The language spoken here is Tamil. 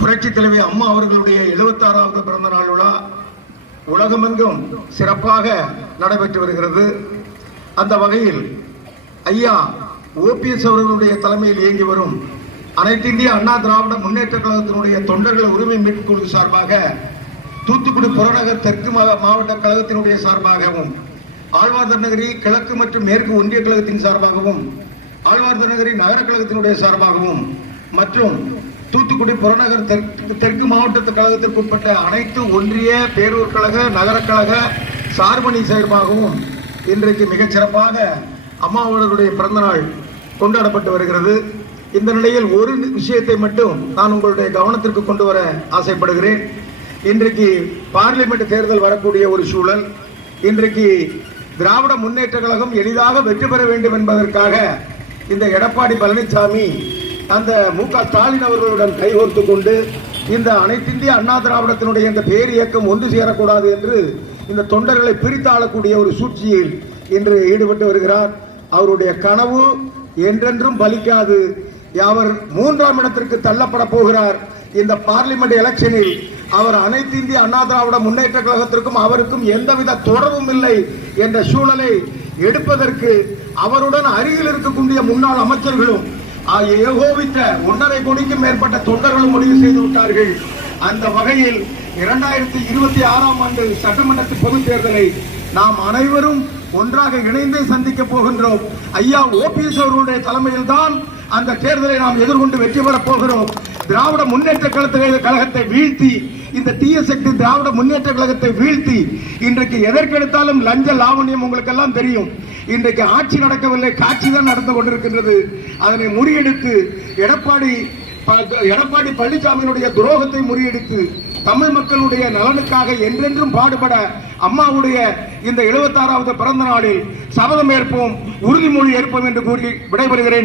புரட்சி தலைவி அம்மா அவர்களுடைய 76வது பிறந்த நாள் விழா உலகமெங்கும் சிறப்பாக நடைபெற்று வருகிறது. அந்த வகையில் ஐயா ஓபிஎஸ் அவர்களுடைய தலைமையில் இயங்கி வரும் அனைத்து இந்திய அண்ணா திராவிட முன்னேற்ற கழகத்தினுடைய தொண்டர்கள் உரிமை மீட்பு குழு சார்பாக தூத்துக்குடி புறநகர் தெற்கு மாவட்ட கழகத்தினுடைய சார்பாகவும் ஆழ்வார்நகரி கிழக்கு மற்றும் மேற்கு ஒன்றிய கழகத்தின் சார்பாகவும் ஆழ்வார்நகரி நகர கழகத்தினுடைய சார்பாகவும் மற்றும் தூத்துக்குடி புறநகர் தெற்கு மாவட்ட கழகத்திற்கு உட்பட்ட அனைத்து ஒன்றிய பேரூர் கழக நகர கழக சார்பணி சார்பாகவும் இன்றைக்கு மிகச் சிறப்பாக அம்மா அவர்களுடைய பிறந்த நாள் கொண்டாடப்பட்டு வருகிறது. இந்த நிலையில் ஒரு விஷயத்தை மட்டும் நான் உங்களுடைய கவனத்திற்கு கொண்டு வர ஆசைப்படுகிறேன். இன்றைக்கு பார்லிமெண்ட் தேர்தல் வரக்கூடிய ஒரு சூழல். இன்றைக்கு திராவிட முன்னேற்ற கழகம் எளிதாக வெற்றி பெற வேண்டும் என்பதற்காக இந்த எடப்பாடி பழனிசாமி அந்த மு.க. ஸ்டாலின் அவர்களுடன் கைகோர்த்து கொண்டு இந்த அனைத்து இந்திய அண்ணா திராவிடத்தினுடைய இந்த பேர் இயக்கம் ஒன்று சேரக்கூடாது என்று இந்த தொண்டர்களை பிரித்து ஆளக்கூடிய ஒரு சூழ்ச்சியில் இன்று ஈடுபட்டு வருகிறார். அவருடைய கனவு என்றென்றும் பலிக்காது. அவர் 3ஆம் இடத்திற்கு தள்ளப்பட போகிறார். இந்த பார்லிமெண்ட் எலெக்ஷனில் அவர் அனைத்து இந்திய அண்ணா திராவிட முன்னேற்ற கழகத்திற்கும் அவருக்கும் எந்தவித தொடர்பும் இல்லை என்ற சூழலை எடுப்பதற்கு அவருடன் அருகில் இருக்கக்கூடிய முன்னாள் அமைச்சர்களும் ஏகோபித்த 1.5 கோடிக்கும் மேற்பட்ட தொண்டர்களும் முடிவு செய்து விட்டார்கள். அந்த வகையில் 2026ஆம் ஆண்டு சட்டமன்ற பொதுத் தேர்தலை நாம் அனைவரும் ஒன்றாக இணைந்தே சந்திக்க போகின்றோம். ஐயா ஓபிஎஸ் அவர்களுடைய தலைமையில் தான் அந்த தேர்தலை நாம் எதிர்கொண்டு வெற்றி பெறப் போகிறோம். திராவிட முன்னேற்ற கழகத்தை வீழ்த்தி இந்த தீயசக்தி திராவிட முன்னேற்ற கழகத்தை வீழ்த்தி இன்றைக்கு எதற்கெடுத்தாலும் லஞ்ச லாவண்யம் உங்களுக்கு எல்லாம் தெரியும். இன்றைக்கு ஆட்சி நடக்கவில்லை, காட்சி தான் நடந்து கொண்டிருக்கின்றது. அதனை முறியடித்து எடப்பாடி பழனிசாமியினுடைய துரோகத்தை முறியடித்து தமிழ் மக்களுடைய நலனுக்காக என்றென்றும் பாடுபட அம்மாவுடைய இந்த 76வது பிறந்த நாளில் சபதம் ஏற்போம், உறுதிமொழி ஏற்போம் என்று கூறி விடைபெறுகிறேன்.